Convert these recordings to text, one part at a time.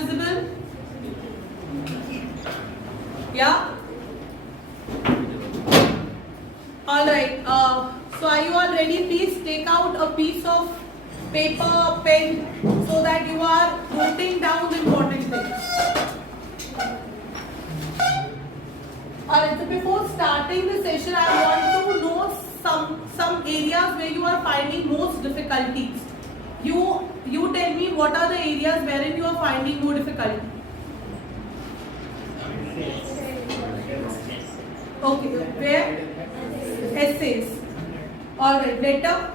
visible? Yeah? Alright, so are you all ready? Please take out a piece of paper, pen, so that you are noting down the important things. Alright, so before starting the session, I want to know some areas where you are finding most difficulties. You tell me what are the areas wherein you are finding more difficulty. Okay, where? Essays. Alright, letter.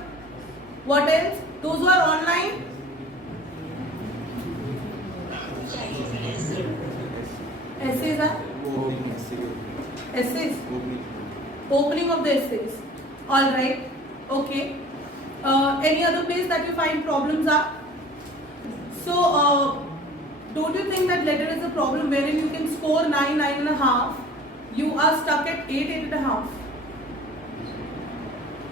What else? Those who are online? Essays are? Essays? Opening of the essays. Alright, okay. Any other place that you find problems are? So, don't you think that letter is a problem wherein you can score 9, 9.5? You are stuck at 8, 8.5.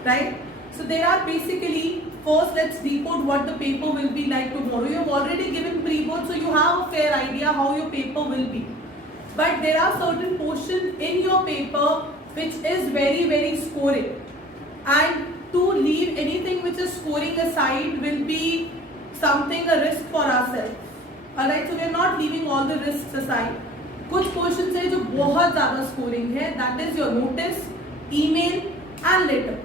Right? So there are basically, first let's decode what the paper will be like tomorrow. You have already given pre-board, so you have a fair idea how your paper will be. But there are certain portions in your paper which is very, very scoring. And to leave anything which is scoring aside will be something a risk for ourselves. Alright, so we are not leaving all the risks aside. कुछ question है जो बहुत ज़्यादा scoring है, that is your notice, email and letter.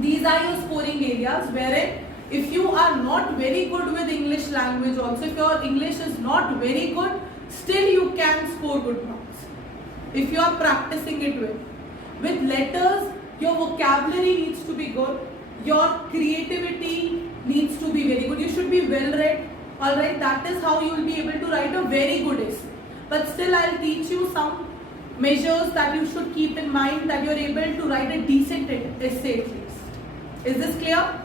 These are your scoring areas wherein if you are not very good with English language also, if your English is not very good, still you can score good marks if you are practicing it well. With letters, your vocabulary needs to be good, your creativity needs to be very good, you should be well read. Alright, that is how you will be able to write a very good essay. But still I'll teach you some measures that you should keep in mind that you are able to write a decent essay at least. Is this clear?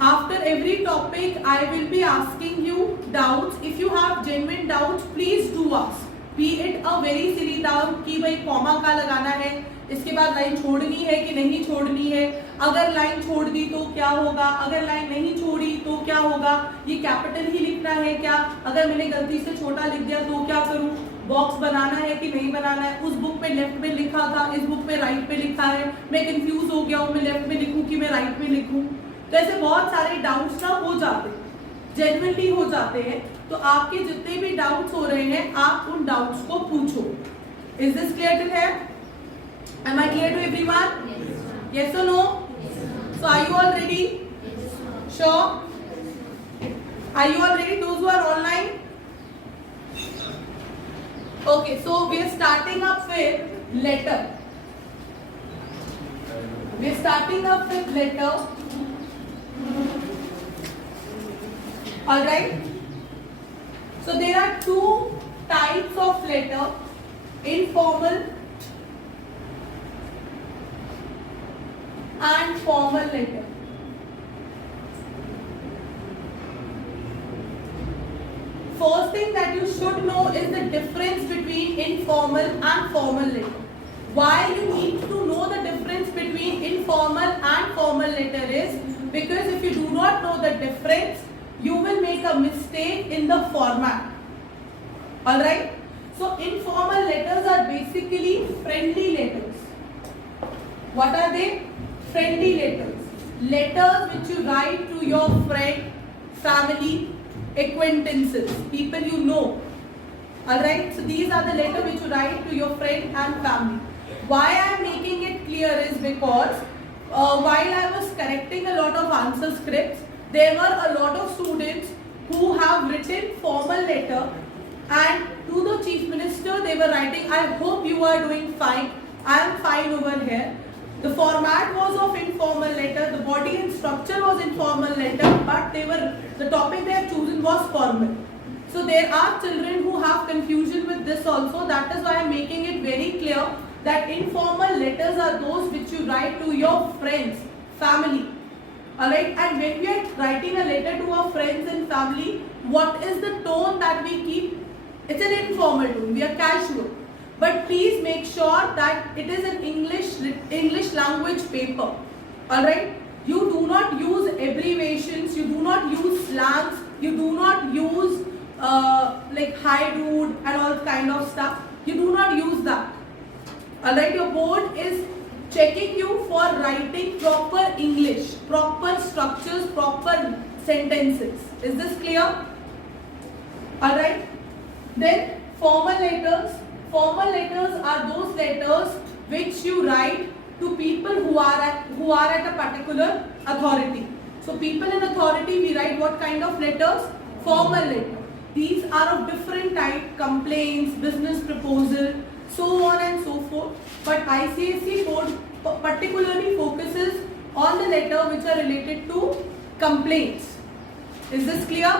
After every topic I will be asking you doubts. If you have genuine doubts, please do ask. Be it a very silly doubt कि भाई comma का लगाना है, इसके बाद line छोड़नी है कि नहीं छोड़नी है, अगर लाइन छोड़ दी तो क्या होगा, अगर लाइन नहीं छोड़ी तो क्या होगा, ये कैपिटल ही लिखना है क्या, अगर मैंने गलती से छोटा लिख दिया तो क्या करूं, बॉक्स बनाना है कि नहीं बनाना है, उस बुक में लेफ्ट में लिखा था, इस बुक में राइट पे लिखा है, मैं कंफ्यूज हो गया हूँ, मैं लेफ्ट में लिखूं कि मैं राइट में लिखूं. तो ऐसे बहुत सारे डाउट्स ना हो जाते हैं, जेन्युइनली हो जाते हैं. तो आपके जितने भी डाउट्स हो रहे हैं आप उन डाउट्स को पूछो. इज दिस क्लियर टू है? Am I clear to everyone? Yes or no? So are you all ready? Sure? Are you all ready? Those who are online? Okay, so we are starting up with letter. We are starting up with letter. Alright? So there are two types of letter, informal and formal letter. First thing that you should know is the difference between informal and formal letter. Why you need to know the difference between informal and formal letter is because if you do not know the difference, you will make a mistake in the format. Alright? So informal letters are basically friendly letters. What are they? Friendly letters. Letters which you write to your friend, family, acquaintances, people you know. Alright, so these are the letters which you write to your friend and family. Why I am making it clear is because while I was correcting a lot of answer scripts, there were a lot of students who have written formal letter and to the Chief Minister they were writing, I hope you are doing fine, I am fine over here. The format was of informal letter, the body and structure was informal letter, but the topic they have chosen was formal. So there are children who have confusion with this also. That is why I am making it very clear that informal letters are those which you write to your friends, family. Alright, and when we are writing a letter to our friends and family, what is the tone that we keep? It's an informal tone, we are casual. But please make sure that it is an English language paper. Alright? You do not use abbreviations, you do not use slangs, you do not use hi dude and all kind of stuff. You do not use that. Alright, your board is checking you for writing proper English, proper structures, proper sentences. Is this clear? Alright. Then formal letters. Formal letters are those letters which you write to people who are at a particular authority. So people in authority, we write what kind of letters? Formal letter. These are of different type: complaints, business proposal, so on and so forth. But ICSE board particularly focuses on the letter which are related to complaints. Is this clear?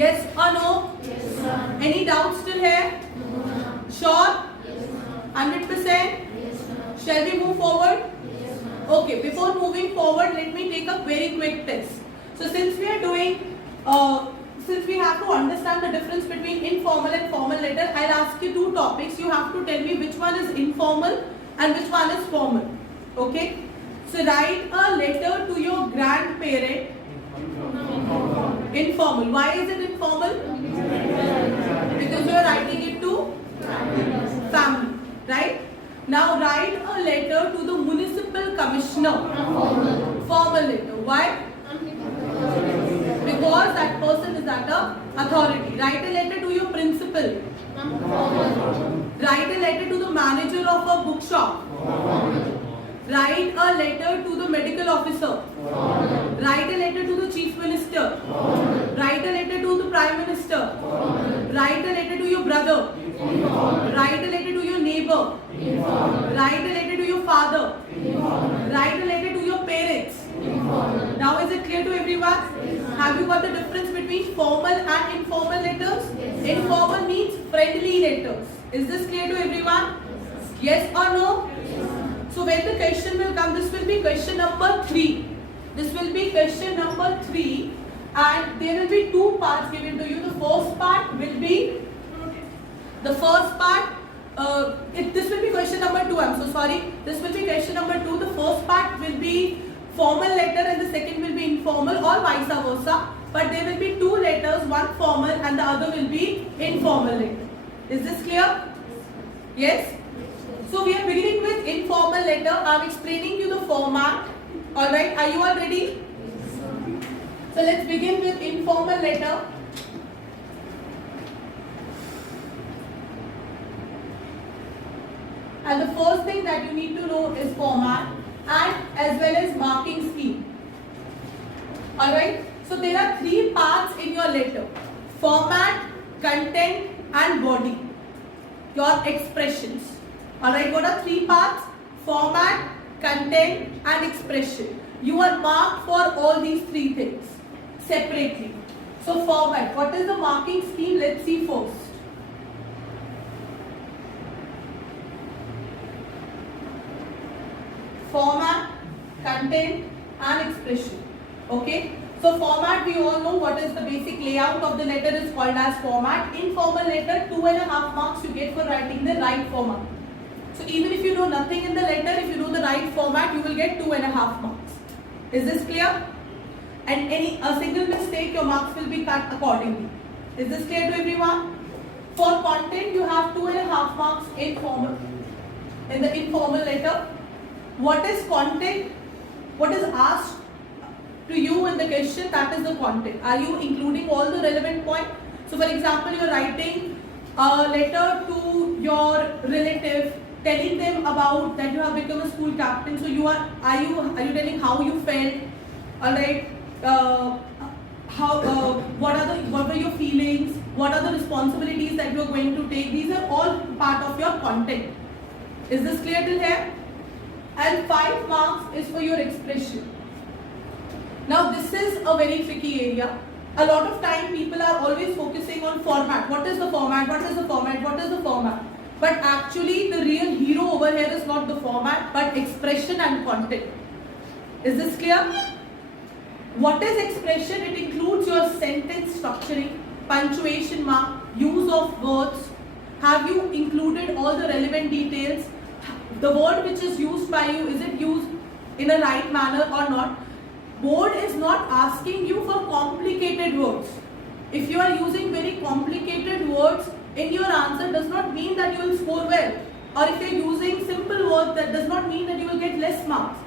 Yes or no? Yes, sir. Any doubts still here? No. Sure? Yes, ma'am. 100%? Yes, ma'am. Shall we move forward? Yes, ma'am. Okay, before moving forward, let me take a very quick test. So since we are doing, since we have to understand the difference between informal and formal letter, I'll ask you two topics. You have to tell me which one is informal and which one is formal. Okay? So write a letter to your grandparent. Informal. Why is it informal? Because you are writing it to family. Right? Now write a letter to the municipal commissioner. Formal letter. Why? Because that person is at a authority. Write a letter to your principal. Write a letter to the manager of a bookshop. Write a letter to the medical officer. Write a letter to the chief minister. Write a letter to the prime minister. Write a letter to your brother. Write a letter to your neighbor. Write a letter to your father. Write a letter to your parents. Now is it clear to everyone? Have you got the difference between formal and informal letters? Informal means friendly letters. Is this clear to everyone? Yes or no? So when the question will come, this will be question number 3. This will be question number 3, and there will be two parts given to you. The first part will be this will be question number 2. I'm so sorry. This will be question number 2. The first part will be formal letter and the second will be informal, or vice versa. But there will be two letters, one formal and the other will be informal letter. Is this clear? Yes? So we are beginning with informal letter. I am explaining you the format. Alright, are you all ready? So let's begin with informal letter. And the first thing that you need to know is format and as well as marking scheme. Alright, so there are 3 parts in your letter: format, content and body. Your expressions. Alright, what are 3 parts? Format, content and expression. You are marked for all these 3 things separately. So format, what is the marking scheme? Let's see first. Format, content and expression. Okay. So format, we all know what is the basic layout of the letter is called as format. Informal letter, 2.5 marks you get for writing the right format. So even if you know nothing in the letter, if you know the right format, you will get 2.5 marks. Is this clear? And a single mistake, your marks will be cut accordingly. Is this clear to everyone? For content, you have 2.5 marks in the informal letter. What is content? What is asked to you in the question, that is the content. Are you including all the relevant points? So for example, you are writing a letter to your relative, telling them about that you have become a school captain. So are you telling how you felt? Alright, what were your feelings? What are the responsibilities that you are going to take? These are all part of your content. Is this clear till here? And 5 marks is for your expression. Now this is a very tricky area. A lot of time people are always focusing on format. What is the format? What is the format? What is the format? But actually the real hero over here is not the format but expression and content. Is this clear? What is expression? It includes your sentence structuring, punctuation mark, use of words. Have you included all the relevant details? The word which is used by you, is it used in a right manner or not? Board is not asking you for complicated words. If you are using very complicated words in your answer, does not mean that you will score well. Or if you are using simple words, that does not mean that you will get less marks.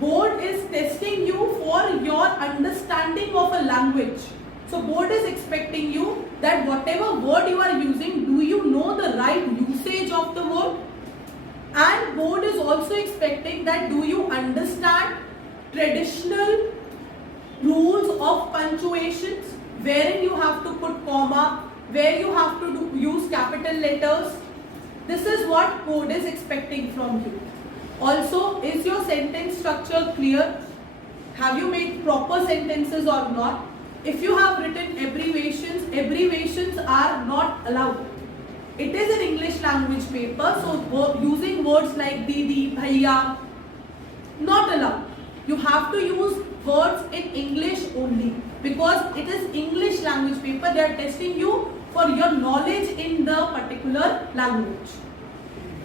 Board is testing you for your understanding of a language. So board is expecting you that whatever word you are using, do you know the right usage of the word? And board is also expecting that do you understand traditional rules of punctuations, wherein you have to put comma, where you have to use capital letters. This is what board is expecting from you. Also, is your sentence structure clear? Have you made proper sentences or not? If you have written abbreviations, abbreviations are not allowed. It is an English language paper, so using words like didi, bhaiya, not allowed. You have to use words in English only because it is English language paper. They are testing you for your knowledge in the particular language.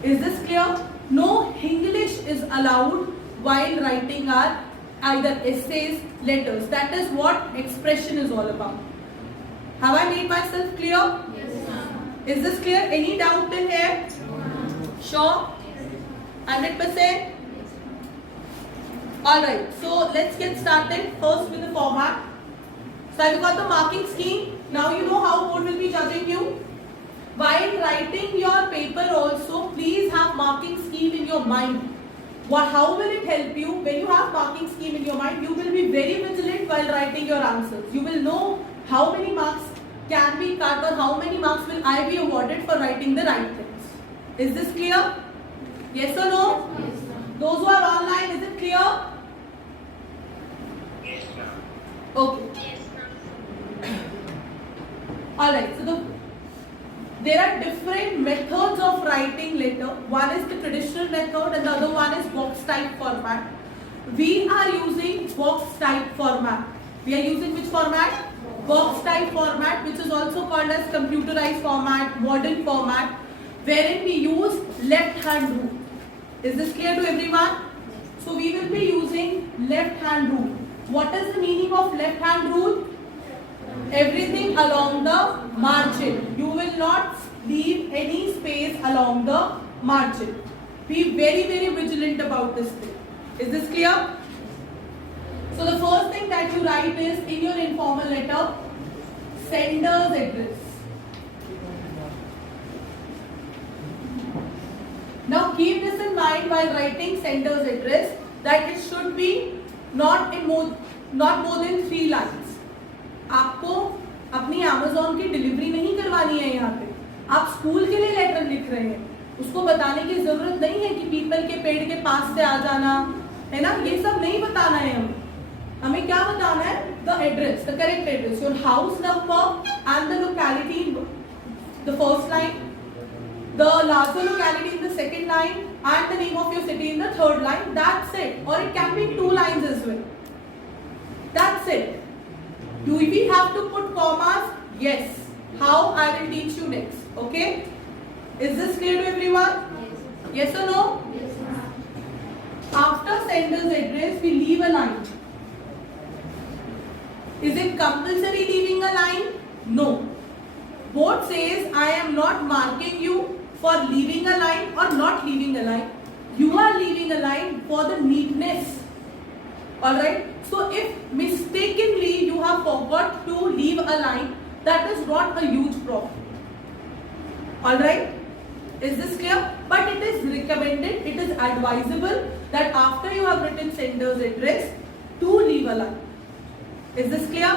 Is this clear? No English is allowed while writing our either essays, letters. That is what expression is all about. Have I made myself clear? Yes, ma'am. Is this clear? Any doubt in here? Sure? 100%? Alright, so let's get started first with the format. So I've got the marking scheme. Now you know how board will be judging you. While writing your paper also, please have marking scheme in your mind. How will it help you? When you have marking scheme in your mind, you will be very vigilant while writing your answers. You will know how many marks can be cut or how many marks will I be awarded for writing the right things. Is this clear? Yes or no? Yes, ma'am. Those who are online, is it clear? Yes, ma'am. Okay. Alright, so there are different methods of writing letter. One is the traditional method and the other one is box type format. We are using box type format. We are using which format? Box type format, which is also called as computerized format, modern format, wherein we use left hand rule. Is this clear to everyone? So we will be using left hand rule. What is the meaning of left hand rule? Everything along the margin. You will not leave any space along the margin. Be very, very vigilant about this thing. Is this clear? So the first thing that you write is in your informal letter, sender's address. Now keep this in mind while writing sender's address that it should be not more than 3 lines. आपको अपनी Amazon की delivery नहीं करवानी है यहाँ पे. आप school के लिए लेटर लिख रहे हैं, उसको बताने की जरूरत नहीं है कि पीपल के पेड़ के पास से आ जाना है ना. ये सब नहीं बताना है हमें क्या बताना है? The address, the correct address, your house number and the locality in the first line, the larger locality in the second line and the name of your city in the third line. That's it. Or it can be 2 lines as well. That's it. Do we have to put commas? Yes. How? I will teach you next. Okay? Is this clear to everyone? Yes. Yes or no? Yes, ma'am. After sender's address, we leave a line. Is it compulsory leaving a line? No. Board says I am not marking you for leaving a line or not leaving a line. You are leaving a line for the neatness. Alright? So if mistakenly you have forgot to leave a line, that is not a huge problem. Alright? Is this clear? But it is recommended, it is advisable that after you have written sender's address, to leave a line. Is this clear?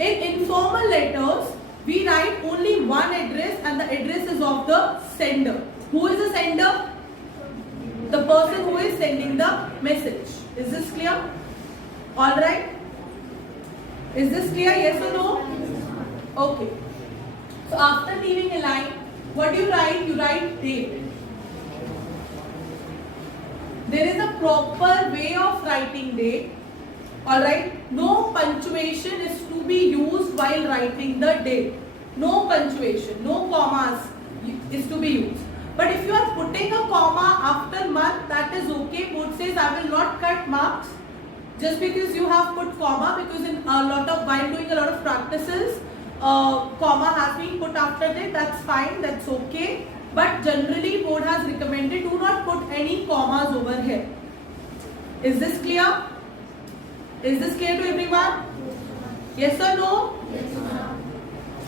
In informal letters, we write only one address and the address is of the sender. Who is the sender? The person who is sending the message. Is this clear? Alright? Is this clear? Yes or no? Okay. So after leaving a line, what do you write? You write date. There is a proper way of writing date. Alright? No punctuation is to be used while writing the date. No punctuation, no commas is to be used. But if you are putting a comma after month, that is okay. Board says I will not cut marks just because you have put comma, because in while doing a lot of practices, comma has been put after it, that's fine, that's okay. But generally board has recommended do not put any commas over here. Is this clear? Is this clear to everyone? Yes or no? Yes, ma'am.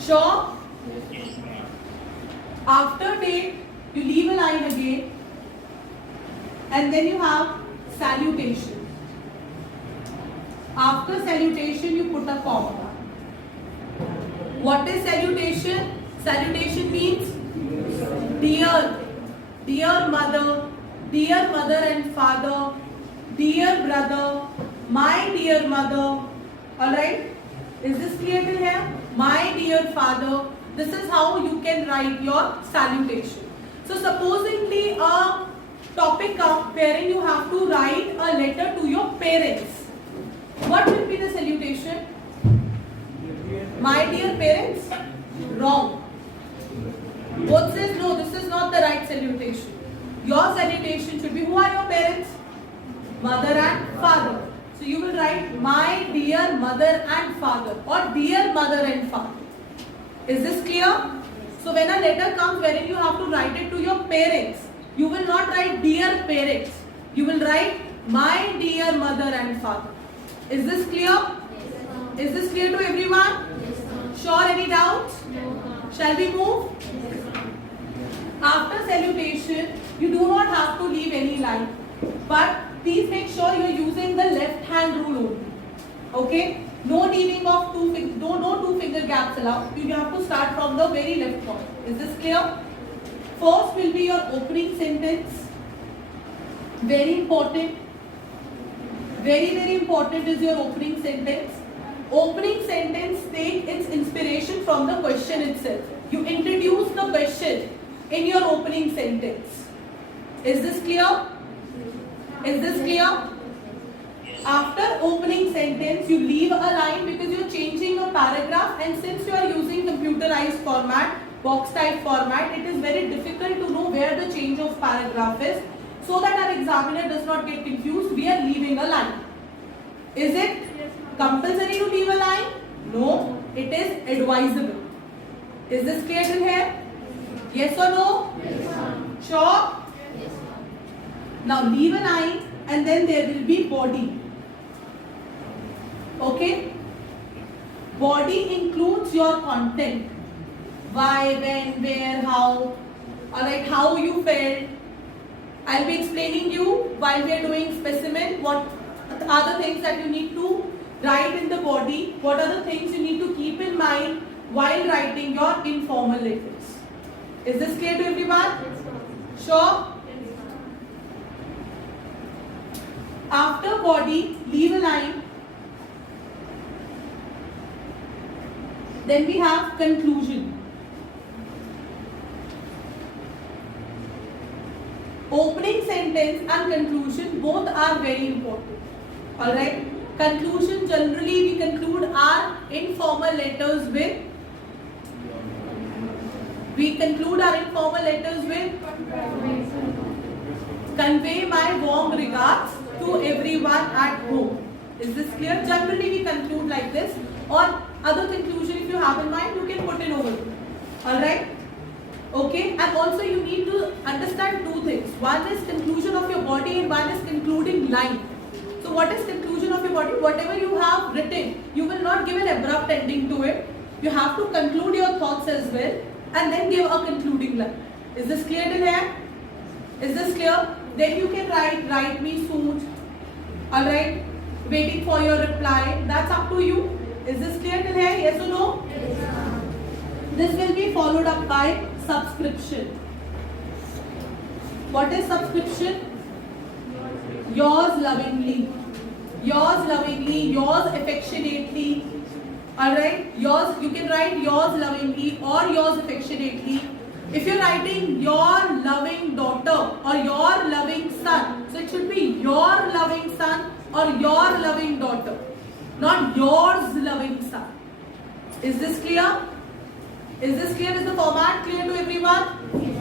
Sure? After date, you leave a line again, and then you have salutation. After salutation, you put a comma. What is salutation? Salutation means dear mother and father, dear brother, my dear mother. Alright? Is this clear till here? My dear father. This is how you can write your salutation. So supposingly a topic comes wherein you have to write a letter to your parents. What will be the salutation? My dear parents? Wrong. Both says no, this is not the right salutation. Your salutation should be, who are your parents? Mother and father. So you will write my dear mother and father or dear mother and father. Is this clear? So when a letter comes wherein you have to write it to your parents, you will not write dear parents. You will write my dear mother and father. Is this clear? Yes, ma'am. Is this clear to everyone? Yes, ma'am. Sure, any doubts? No, ma'am. Shall we move? Yes, ma'am. After salutation, you do not have to leave any line. But please make sure you are using the left hand rule only. Okay? No leaving of no two finger gaps allowed. You have to start from the very left corner. Is this clear? First will be your opening sentence. Very important. Very, very important is your opening sentence. Opening sentence take its inspiration from the question itself. You introduce the question in your opening sentence. Is this clear? Is this clear? After opening sentence, you leave a line because you are changing a paragraph, and since you are using computerized format, box type format, it is very difficult to know where the change of paragraph is. So that our examiner does not get confused, we are leaving a line. Is it compulsory to leave a line? No, it is advisable. Is this clear till here? Yes or no? Yes, ma'am. Sure? Yes, ma'am. Now leave a line and then there will be body. Okay? Body includes your content. Why, when, where, how. Alright, how you felt. I'll be explaining you while we are doing specimen what are the things that you need to write in the body. What are the things you need to keep in mind while writing your informal letters. Is this clear to everyone? Yes, ma'am. Sure? Yes, ma'am. After body, leave a line. Then we have conclusion. Opening sentence and conclusion both are very important. Alright? Conclusion, generally we conclude our informal letters with. We conclude our informal letters with convey my warm regards to everyone at home. Is this clear? Generally we conclude like this, or other conclusion if you have in mind you can put in over here. Alright? Okay, and also you need to understand two things. One is conclusion of your body and one is concluding line. So what is conclusion of your body? Whatever you have written, you will not give an abrupt ending to it. You have to conclude your thoughts as well and then give a concluding line. Is this clear till here? Is this clear? Then you can write me soon. Alright, waiting for your reply. That's up to you. Is this clear till here? Yes or no? Yes, ma'am. This will be followed up by subscription. What is subscription? Yours lovingly. Yours lovingly, yours affectionately. Alright? Yours, you can write yours lovingly or yours affectionately. If you're writing your loving daughter or your loving son, so it should be your loving son or your loving daughter, not yours loving son. Is this clear? Is this clear? Is the format clear to everyone?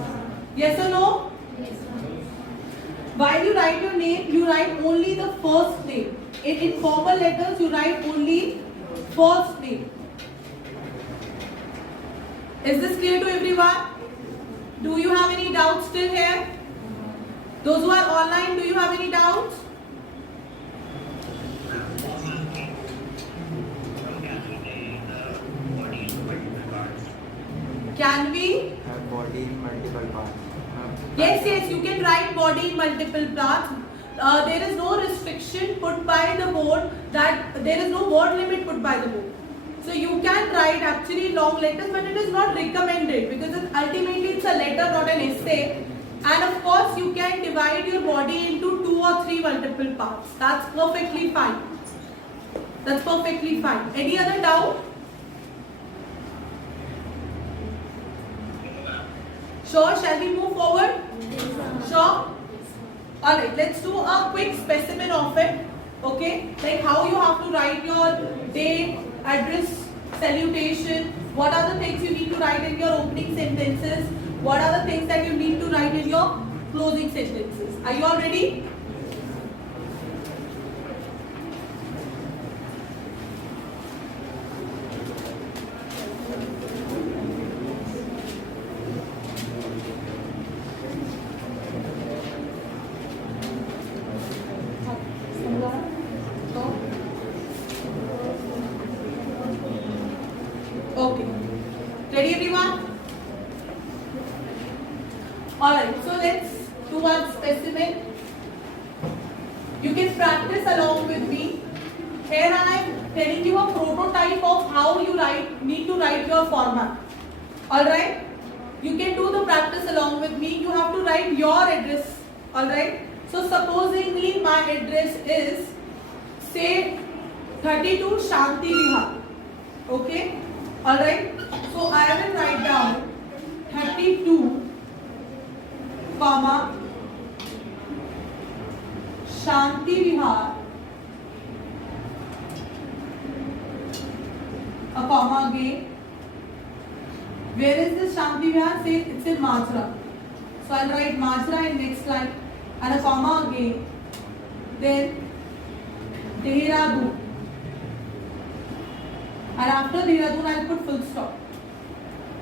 Yes or no? Yes, ma'am. While you write your name, you write only the first name. In informal letters, you write only first name. Is this clear to everyone? Do you have any doubts still here? Those who are online, do you have any doubts? Can we? Have body in multiple parts. Yes, you can write body in multiple parts. There is no restriction put by the board, that there is no word limit put by the board. So you can write actually long letters, but it is not recommended because ultimately it's a letter, not an essay. And of course, you can divide your body into 2 or 3 multiple parts. That's perfectly fine. That's perfectly fine. Any other doubt? Sure, shall we move forward? Sure? Alright, let's do a quick specimen of it. Okay? Like how you have to write your date, address, salutation. What are the things you need to write in your opening sentences? What are the things that you need to write in your closing sentences? Are you all ready? Okay. Ready everyone? Alright, so let's do one specimen. You can practice along with me. Here I am telling you a prototype of how you need to write your format. Alright? You can do the practice along with me. You have to write your address. Alright? So supposingly my address is say 32 Shanti Vihar. Okay? Alright? So I will write down 32 comma Shanti Vihar, a comma again. Where is this Shanti Vihar? Say it's in Majra. So I'll write Majra in next line and a comma again. Then Dehradun. And after Dehradun I'll put full stop.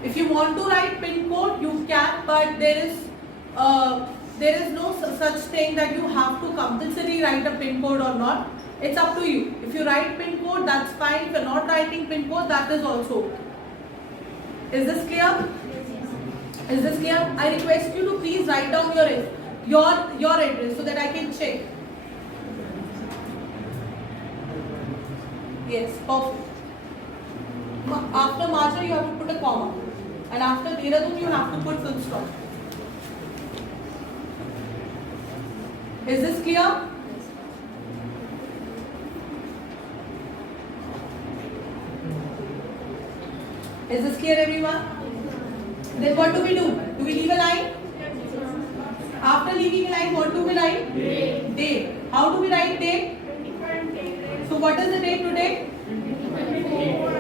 If you want to write pin code, you can, but there is no such thing that you have to compulsory write a pin code or not. It's up to you. If you write pin code, that's fine. If you're not writing pin code, that is also okay. Is this clear? Is this clear? I request you to please write down your address so that I can check. Yes, perfect. After Majra you have to put a comma, and after Dehradun you have to put full stop. Is this clear? Is this clear everyone? Then what do we do? Do we leave a line? After leaving a line, what do we write? Date. How do we write date? So what is the date today?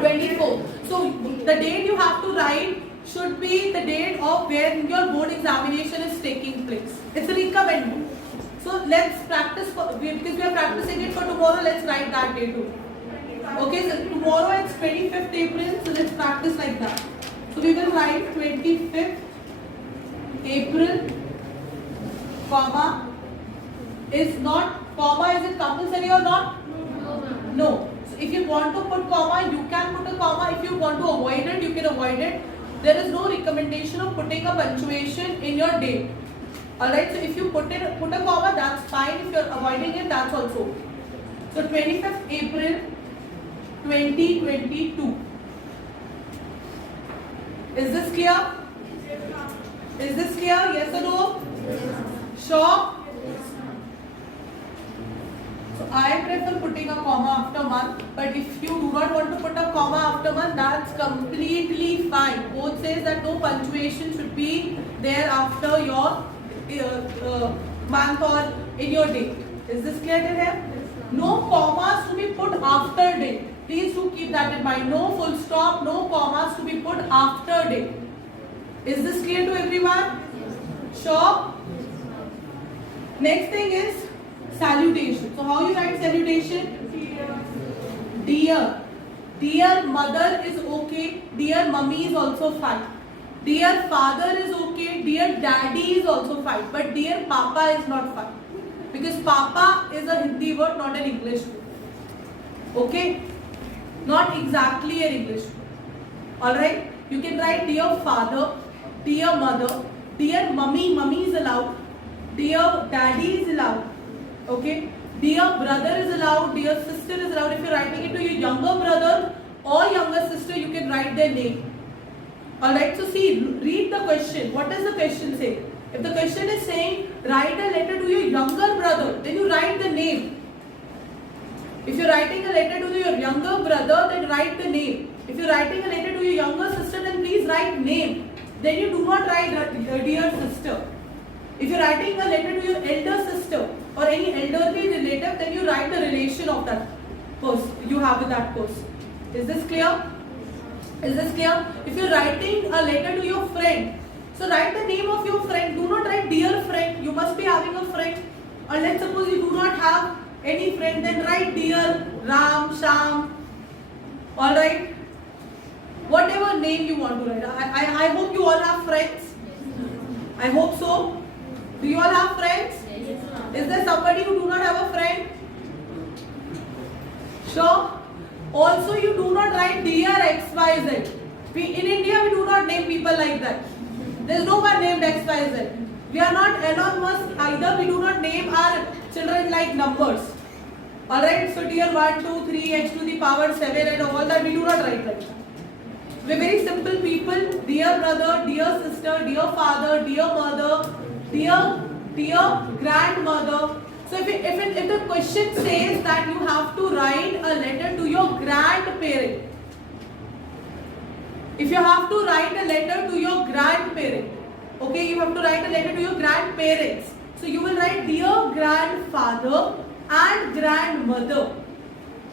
24. So the date you have to write should be the date of when your board examination is taking place. It's a recommended. So let's practice, because we are practicing it for tomorrow, let's write that day too. Okay, so tomorrow it's 25th April, so let's practice like that. So we will write 25th April, comma, is it compulsory or not? No. So if you want to put comma, you can put a comma. If you want to avoid it, you can avoid it. There is no recommendation of putting a punctuation in your date. Alright, so if you put a comma, that's fine. If you're avoiding it, that's also okay. So 25th April 2022. Is this clear? Is this clear? Yes or no? Sure? So I prefer putting a comma after month, but if you do not want to put a comma after month, that's completely fine. Both says that no punctuation should be there after your month or in your date. Is this clear to here? No commas to be put after date. Please do keep that in mind. No full stop, no commas to be put after date. Is this clear to everyone? Sure? Next thing is salutation. So how you write salutation? Dear. Dear mother is okay. Dear mummy is also fine. Dear father is okay. Dear daddy is also fine. But dear papa is not fine. Because papa is a Hindi word, not an English word. Okay? Not exactly an English word. Alright? You can write dear father, dear mother, dear mummy, mummy is allowed. Dear daddy is allowed. Okay? Dear brother is allowed, dear sister is allowed. If you're writing it to your younger brother or younger sister, you can write their name. Alright, so see, read the question. What does the question say? If the question is saying, write a letter to your younger brother, then you write the name. If you're writing a letter to your younger brother, then write the name. If you're writing a letter to your younger sister, then please write name. Then you do not write dear sister. If you're writing a letter to your elder sister or any elderly relative, then you write the relation of that person you have with that person. Is this clear? Is this clear? If you're writing a letter to your friend, so write the name of your friend. Do not write dear friend. You must be having a friend. Or let's suppose you do not have any friend, then write dear Ram, Sham. Alright? Whatever name you want to write. I hope you all have friends. I hope so. Do you all have friends? Is there somebody who do not have a friend? Sure. Also, you do not write dear XYZ. In India, we do not name people like that. There is no one named XYZ. We are not Elon Musk either. We do not name our children like numbers. Alright, so dear 1, 2, 3, h to the power 7 and all that, we do not write like that. We are very simple people. Dear brother, dear sister, dear father, dear mother, dear grandmother. So if the question says that you have to write a letter to your grandparent, if you have to write a letter to your grandparent, okay, you have to write a letter to your grandparents. So you will write dear grandfather and grandmother.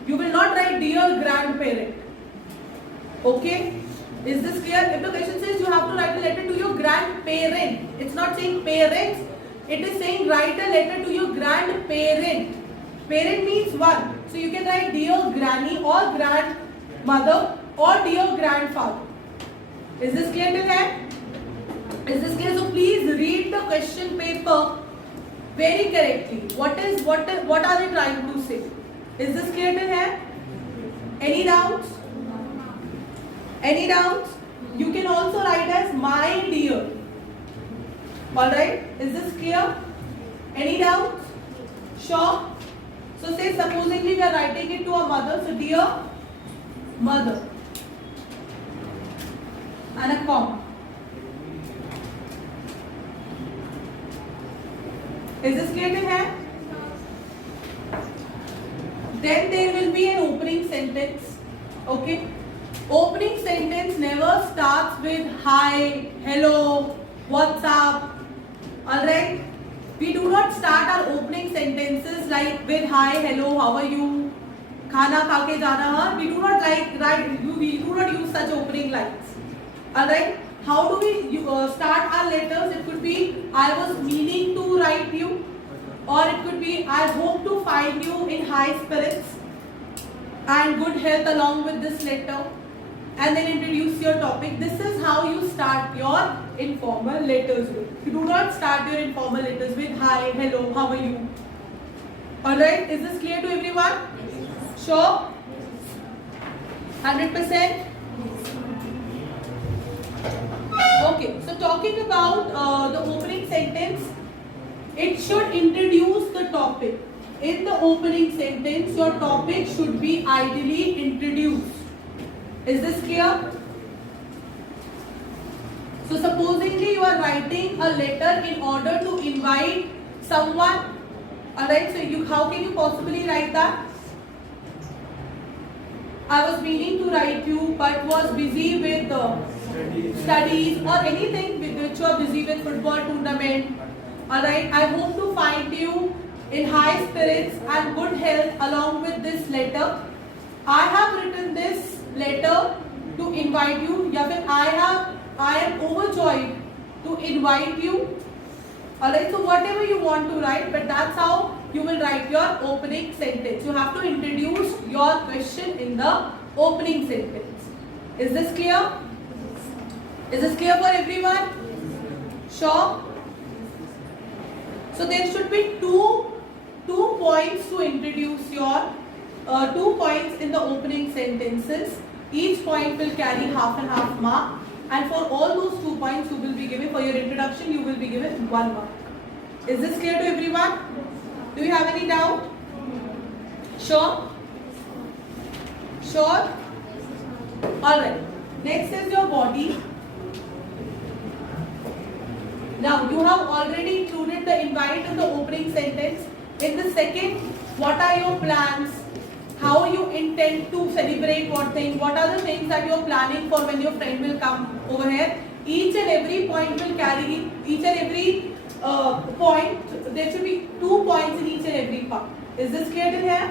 You will not write dear grandparent. Okay? Is this clear? If the question says you have to write a letter to your grandparent, it's not saying parents, it is saying write a letter to your grandparent. Parent means one. So you can write dear granny or grandmother or dear grandfather. Is this clear till here? Is this clear? So please read the question paper very correctly. What are they trying to say? Is this clear till here? Any doubts? Any doubts? You can also write as my dear. Alright? Is this clear? Any doubts? Sure? So say supposingly we are writing it to a mother. So dear mother. And a comma. Is this clear to here? Then there will be an opening sentence. Okay? Opening sentence never starts with hi, hello, what's up. Alright? We do not start our opening sentences like with hi, hello, how are you? Khana kha ke jana. We do not we do not use such opening lines. Alright? How do we start our letters? It could be I was meaning to write you, or it could be I hope to find you in high spirits and good health along with this letter, and then introduce your topic. This is how you start your informal letters with. You do not start your informal letters with hi, hello, how are you? Alright, is this clear to everyone? Sure? 100%? Okay, so talking about the opening sentence, it should introduce the topic. In the opening sentence, your topic should be ideally introduced. Is this clear? So supposingly you are writing a letter in order to invite someone. Alright, so how can you possibly write that? I was meaning to write you but was busy with studies or anything with which you are busy with, football tournament. Alright, I hope to find you in high spirits and good health along with this letter. I have written this letter to invite you. या फिर I am overjoyed to invite you. Alright, so whatever you want to write, but that's how you will write your opening sentence. You have to introduce your question in the opening sentence. Is this clear? Is this clear for everyone? Sure? So there should be two points to introduce your 2 points in the opening sentences. Each point will carry half and half mark, and for all those 2 points you will be given, for your introduction you will be given 1 mark. Is this clear to everyone? Do you have any doubt? Sure? Sure? Alright. Next is your body. Now you have already included the invite in the opening sentence. In the second, what are your plans? How you intend to celebrate what thing? What are the things that you are planning for when your friend will come over here? Each and every point will carry, each and every point, there should be 2 points in each and every part. Is this clear till here?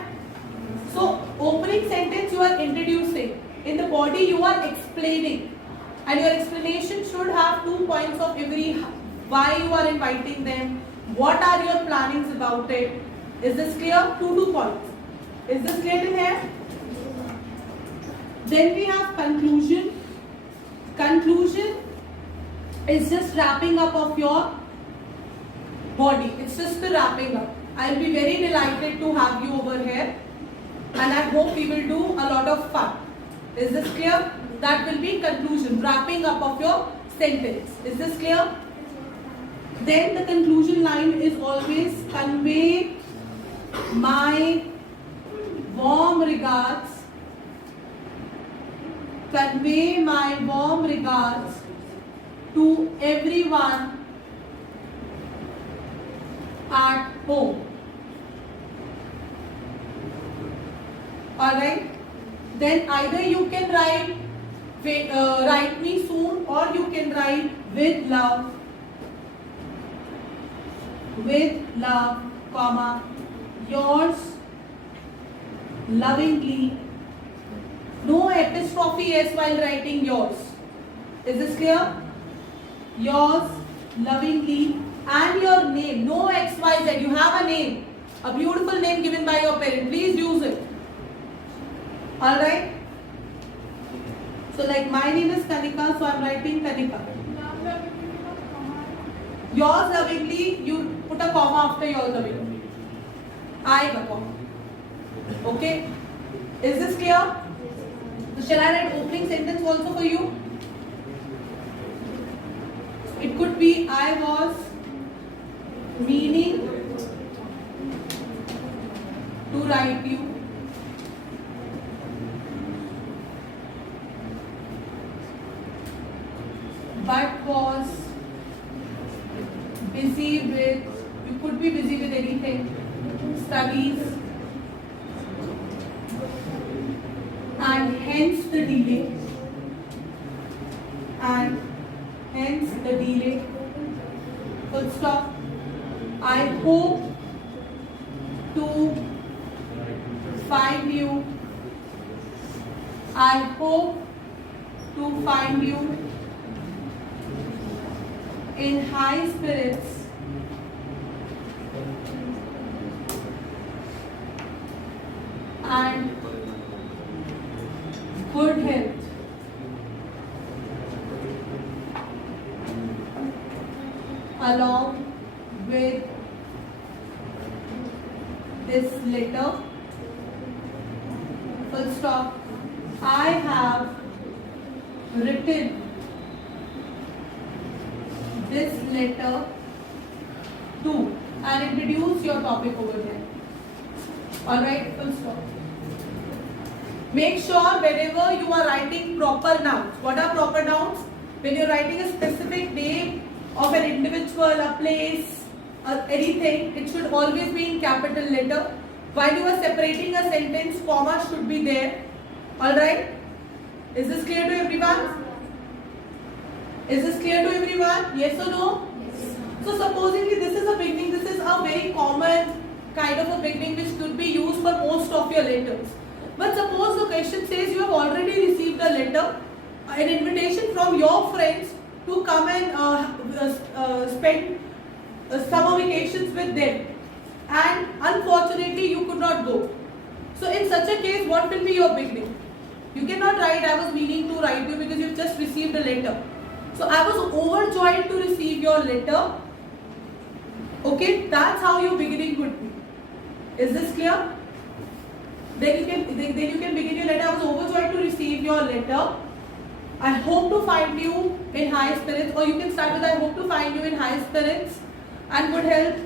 So, opening sentence you are introducing. In the body you are explaining. And your explanation should have 2 points of every, why you are inviting them, what are your plannings about it. Is this clear? 2 points. Is this clear till here? Then we have conclusion. Conclusion is just wrapping up of your body. It's just the wrapping up. I'll be very delighted to have you over here, and I hope we will do a lot of fun. Is this clear? That will be conclusion, wrapping up of your sentence. Is this clear? Then the conclusion line is always convey my warm regards. Convey my warm regards to everyone at home. Alright? Then either you can write write me soon, or you can write with love, comma, yours lovingly. No apostrophe s while writing yours. Is this clear? Yours lovingly, and your name. No XYZ. You have a name, a beautiful name given by your parent. Please use it. Alright? So like my name is Kanika, so I am writing Kanika. Yours lovingly, you put a comma after yours lovingly. Aega comma. Okay? Is this clear? So shall I write opening sentence also for you? It could be I was meaning to write you. But was busy with, you could be busy with anything, studies, and hence the delay. And hence the delay. Full stop. I hope to find you. I hope to find you in high spirits and good health. Along with this letter, full stop, I have written this letter to, and introduce your topic over here. Alright, full stop. Make sure whenever you are writing proper nouns. What are proper nouns? When you are writing a specific name of an individual, a place, or anything, it should always be in capital letter. While you are separating a sentence, comma should be there. Alright? Is this clear to everyone? Is this clear to everyone? Yes or no? Yes. So supposingly this is a beginning, this is a very common kind of a beginning which could be used for most of your letters. But suppose the question says you have already received a letter, an invitation from your friends to come and spend summer vacations with them, and unfortunately you could not go. So in such a case, what will be your beginning? You cannot write I was meaning to write you because you've just received a letter. So I was overjoyed to receive your letter. Okay, that's how your beginning would be. Is this clear? Then you can begin your letter. I was overjoyed to receive your letter. I hope to find you in high spirits, or you can start with I hope to find you in high spirits and good health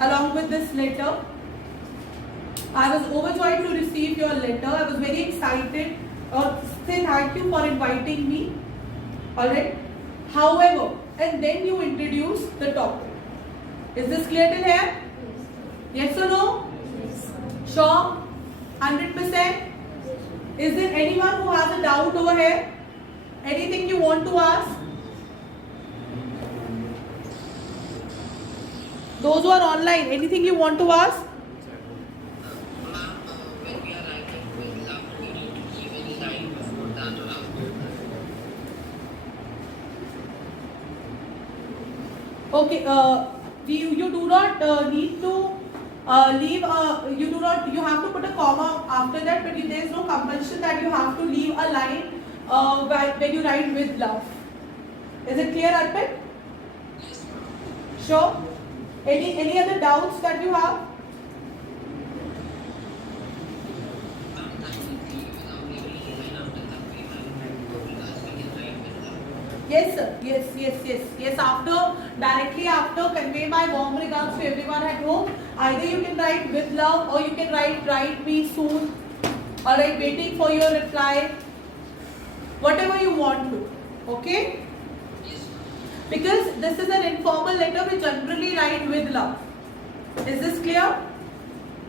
along with this letter. I was overjoyed to receive your letter. I was very excited. Or say thank you for inviting me. Alright. However, and then you introduce the topic. Is this clear till here? Yes or no? Sure? 100%? Is there anyone who has a doubt over here? Anything you want to ask? Those who are online, anything you want to ask? When we are writing with love, we need to keep any line before that or after that. Okay, you do not need to leave, you have to put a comma after that, but there is no compulsion that you have to leave a line when you write with love. Is it clear, Arpit? Yes, ma'am. Sure. Any other doubts that you have? Ma'am, that will be without leaving any line after that. We have because we can write with love. Yes, sir. Yes. Directly after, convey my warm regards to everyone at home. Either you can write with love, or you can write me soon. Alright, waiting for your reply. Whatever you want to. Okay? Yes, ma'am. Because this is an informal letter, we generally write with love. Is this clear?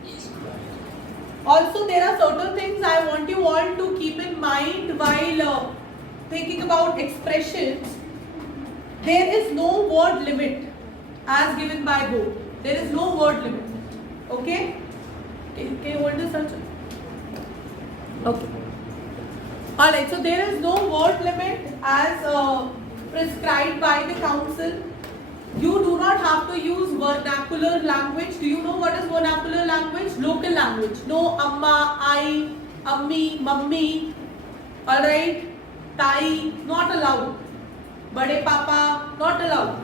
Yes, ma'am. Also, there are certain things I want you all to keep in mind while thinking about expressions. There is no word limit as given by board. There is no word limit. Okay? Can you hold this, Archana? Okay. Alright, so there is no word limit as prescribed by the council. You do not have to use vernacular language. Do you know what is vernacular language? Local language. No amma, I, ammi, mummy. Alright? Tai, not allowed. Bade papa, not allowed.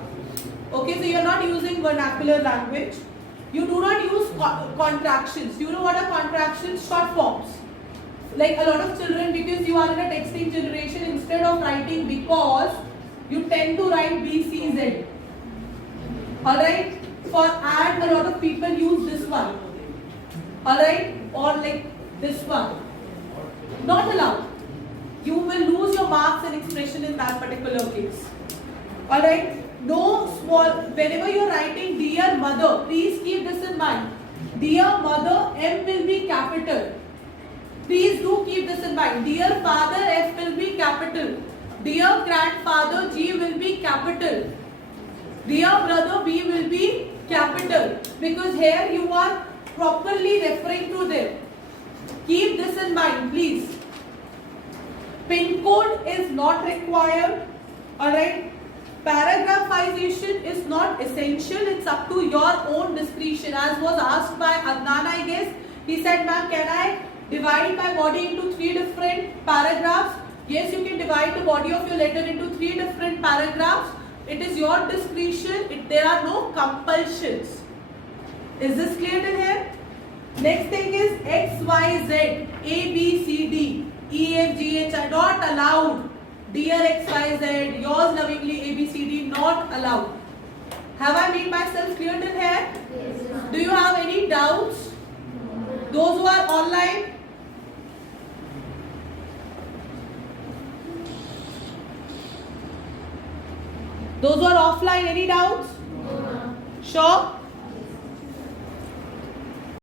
Okay, so you are not using vernacular language. You do not use contractions. You know what are contractions? Short forms. Like a lot of children, because you are in a texting generation, instead of writing because, you tend to write BCZ. Alright? For add, a lot of people use this one. Alright? Or like this one. Not allowed. You will lose your marks and expression in that particular case. Alright? No small, whenever you are writing dear mother, please keep this in mind. Dear mother, M will be capital. Please do keep this in mind. Dear father, F will be capital. Dear grandfather, G will be capital. Dear brother, B will be capital. Because here you are properly referring to them. Keep this in mind, please. Pin code is not required. Alright. Paragraphization is not essential. It's up to your own discretion. As was asked by Adnan, I guess. He said, ma'am, can I divide my body into 3 different paragraphs? Yes, you can divide the body of your letter into 3 different paragraphs. It is your discretion. There are no compulsions. Is this clear till here? Next thing is X, Y, Z, A, B, C, D, E, F, G, H, I, not allowed. Dear X, Y, Z, yours lovingly, A, B, C, D, not allowed. Have I made myself clear till here? Yes, ma'am. Do you have any doubts? Those who are online? Those who are offline, any doubts? No, ma'am. Sure?